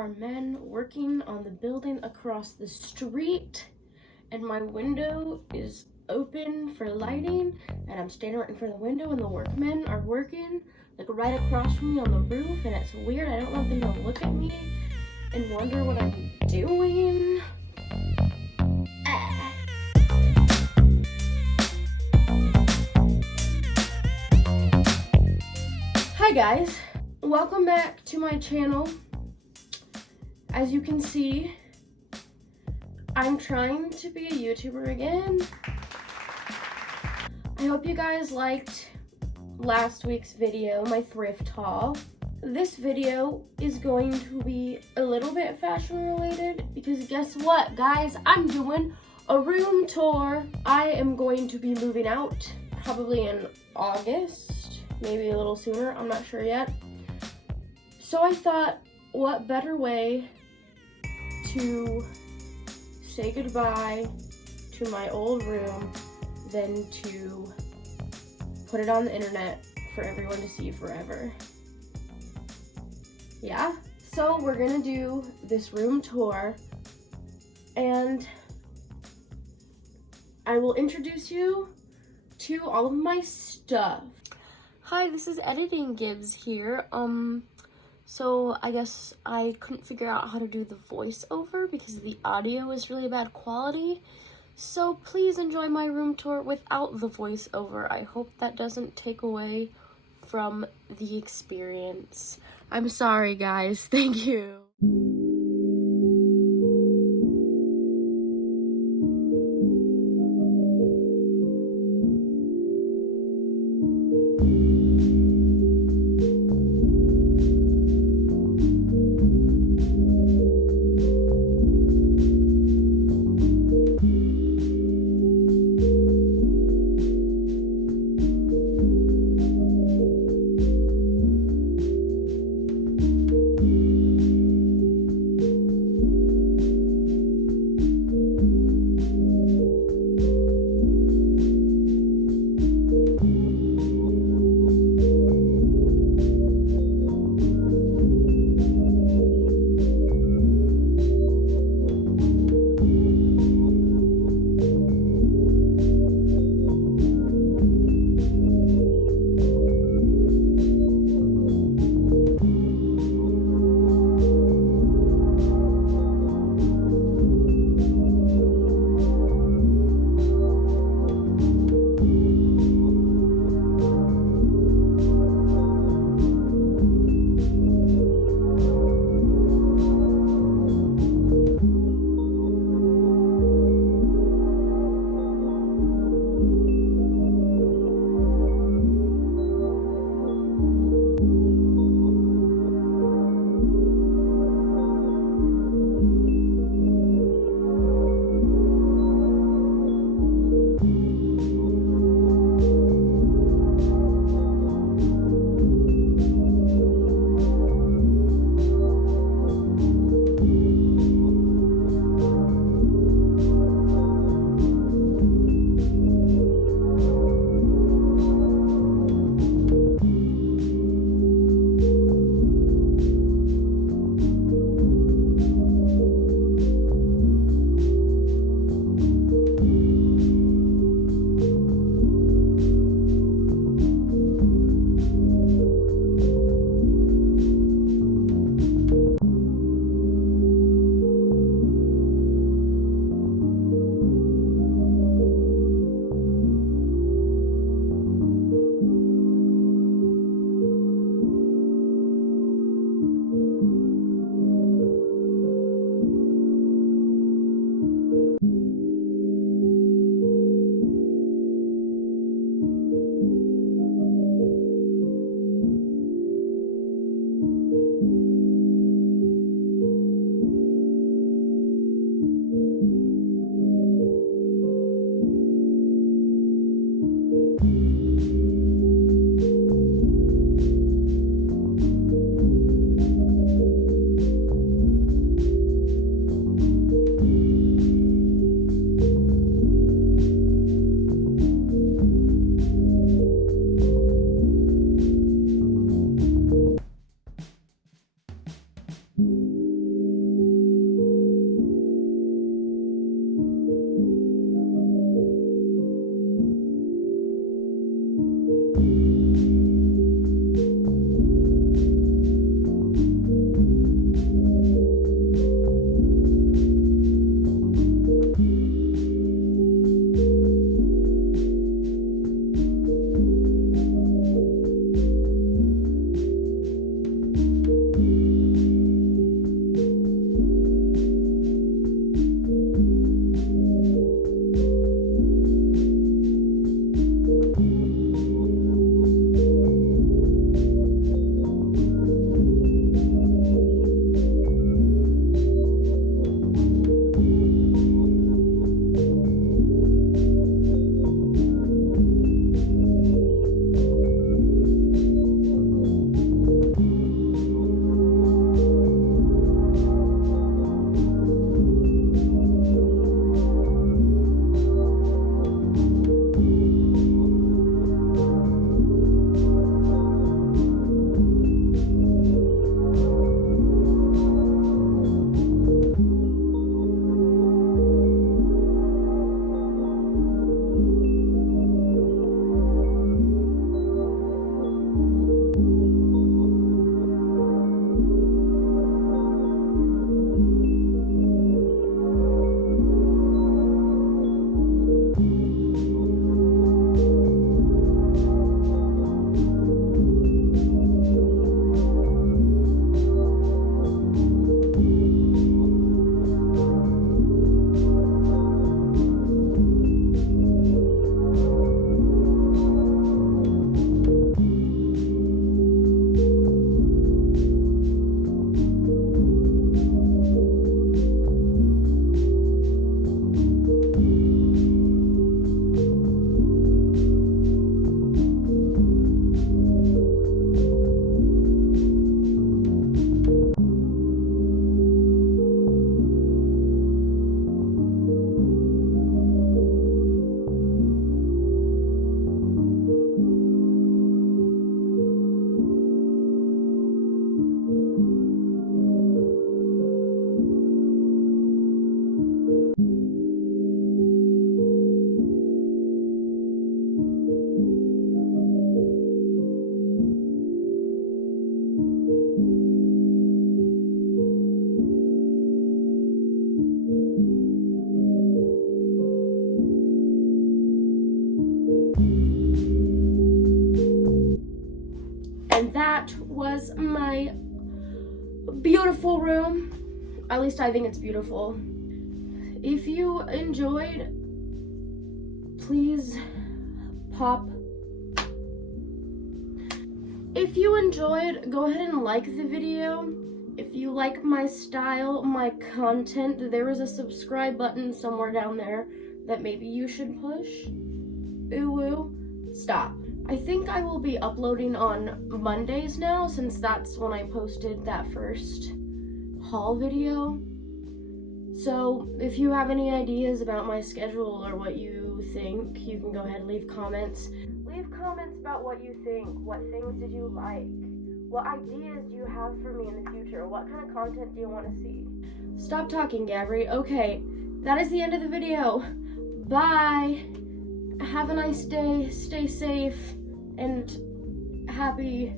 are men working on the building across the street, and my window is open for lighting, and I'm standing right in front of the window, and the workmen are working like right across from me on the roof, and it's weird. I don't want them to look at me and wonder what I'm doing. Hi guys, welcome back to my channel. As you can see, I'm trying to be a YouTuber again. I hope you guys liked last week's video, my thrift haul. This video is going to be a little bit fashion related because guess what, guys? I'm doing a room tour. I am going to be moving out probably in August, maybe a little sooner, I'm not sure yet. So I thought, what better way to say goodbye to my old room than to put it on the internet for everyone to see forever. Yeah, so we're gonna do this room tour, and I will introduce you to all of my stuff. Hi, this is Editing Gibbs here. So I guess I couldn't figure out how to do the voiceover because the audio is really bad quality. So please enjoy my room tour without the voiceover. I hope that doesn't take away from the experience. I'm sorry, guys. Thank you. my beautiful room. At least I think it's beautiful. If you enjoyed, please pop. If you enjoyed, go ahead and like the video. If you like my style, my content, there is a subscribe button somewhere down there that maybe you should push. Ooh, stop. I think I will be uploading on Mondays now, since that's when I posted that first haul video. So if you have any ideas about my schedule or what you think, you can go ahead and leave comments. Leave comments about what you think. What things did you like? What ideas do you have for me in the future? What kind of content do you want to see? Stop talking, Gabri. Okay, that is the end of the video. Bye. Have a nice day. Stay safe and happy.